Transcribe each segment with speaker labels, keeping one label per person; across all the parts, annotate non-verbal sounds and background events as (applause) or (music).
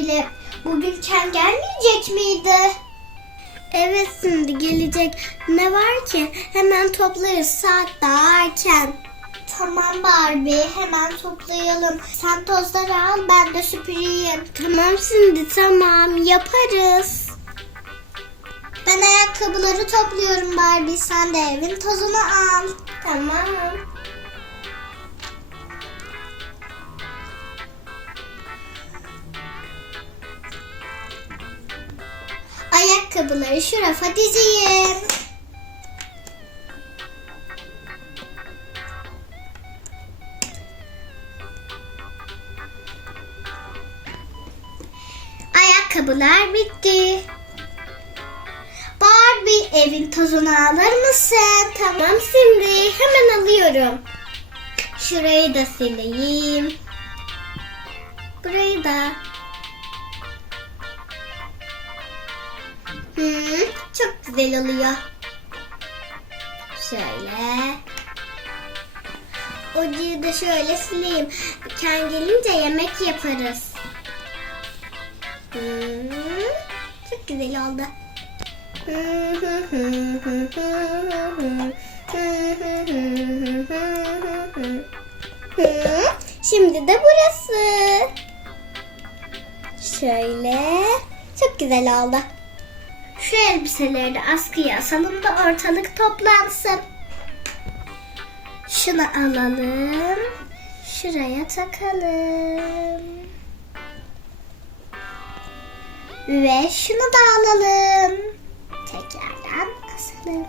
Speaker 1: böyle? Bugün Ken gelmeyecek miydi? Evet şimdi gelecek. Ne var ki? Hemen toplarız saat daha erken. Tamam Barbie hemen toplayalım. Sen tozları al ben de süpüreyim. Tamam şimdi tamam yaparız. Ben ayakkabıları topluyorum Barbie sen de evin tozunu al. Tamam. Ayakkabıları şu rafa dizeyim. Ayakkabılar bitti. Barbie evin tozunu alır mısın? Tamam şimdi hemen alıyorum. Şurayı da sileyim. Burayı da. Çok güzel oluyor. Şöyle. Ocağı da şöyle sileyim. Ken gelince yemek yaparız. Hı, çok güzel oldu. Şimdi de burası. Şöyle. Çok güzel oldu. Şu elbiseleri askıya asalım da ortalık toplansın. Şunu alalım. Şuraya takalım. Ve şunu da alalım. Tekrardan asalım.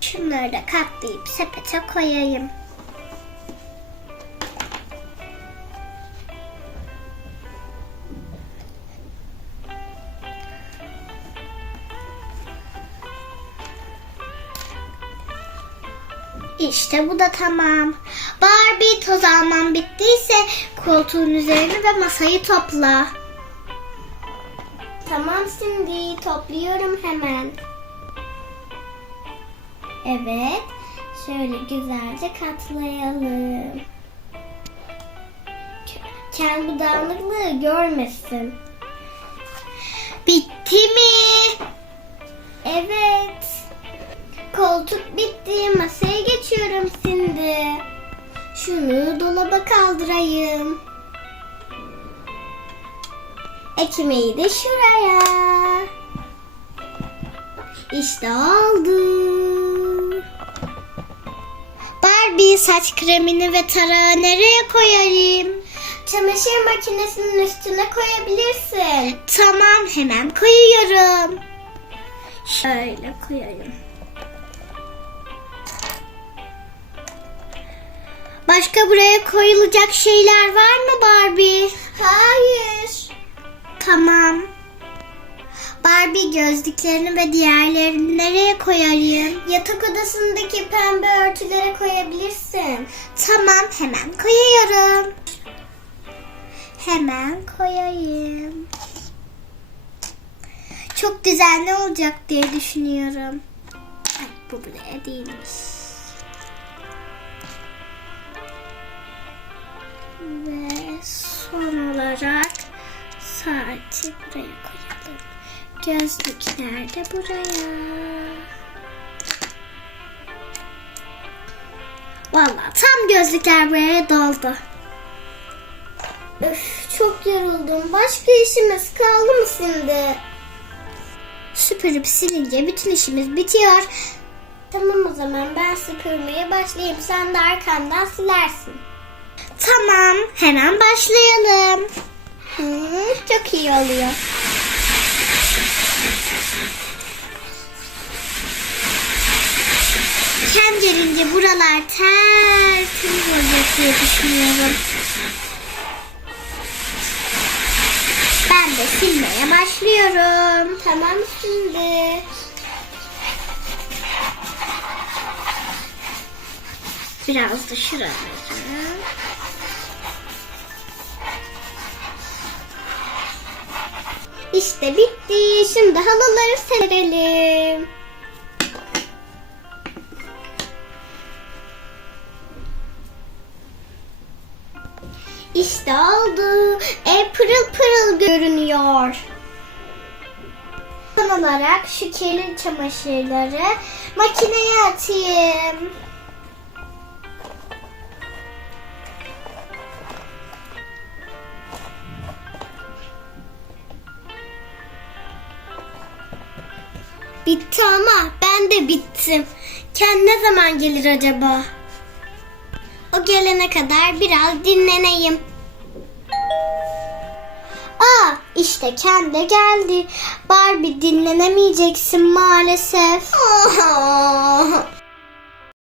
Speaker 1: Şunları da katlayıp sepete koyayım. İşte bu da tamam. Barbie toz almam bittiyse koltuğun üzerini ve masayı topla. Tamam Cindy topluyorum hemen. Evet. Şöyle güzelce katlayalım. Kendi dağınıklığı görmesin. Bitti mi? Evet. Koltuk bitti. Masaya geçiyorum şimdi. Şunu dolaba kaldırayım. Ekmeği de şuraya. İşte oldu. Barbie saç kremini ve tarağı nereye koyayım? Çamaşır makinesinin üstüne koyabilirsin. Tamam hemen koyuyorum. Şöyle koyayım. Başka buraya koyulacak şeyler var mı Barbie? Hayır. Tamam. Barbie gözlüklerini ve diğerlerini nereye koyayım? Yatak odasındaki pembe örtülere koyabilirsin. Tamam hemen koyuyorum. Hemen koyayım. Çok güzel ne olacak diye düşünüyorum. Ay, bu buraya değilmiş. Ve son olarak saati buraya koyalım. Gözlükler de buraya. Vallahi tam gözlükler buraya doldu. Öf, çok yoruldum. Başka işimiz kaldı mı şimdi? Süpürüp silince bütün işimiz bitiyor. Tamam o zaman ben süpürmeye başlayayım. Sen de arkamdan silersin. Tamam, hemen başlayalım. Çok iyi oluyor. Kem gelince buralar tertemiz olacak diye düşünüyorum. Ben de silmeye başlıyorum. Tamam şimdi. Biraz da şuraları. İşte bitti. Şimdi halıları serelim. İşte oldu. Ev pırıl pırıl görünüyor. Son olarak şu kirli çamaşırları makineye atayım. Bitti ama ben de bittim. Ken ne zaman gelir acaba? O gelene kadar biraz dinleneyim. Aa işte Ken de geldi. Barbie dinlenemeyeceksin maalesef. (laughs)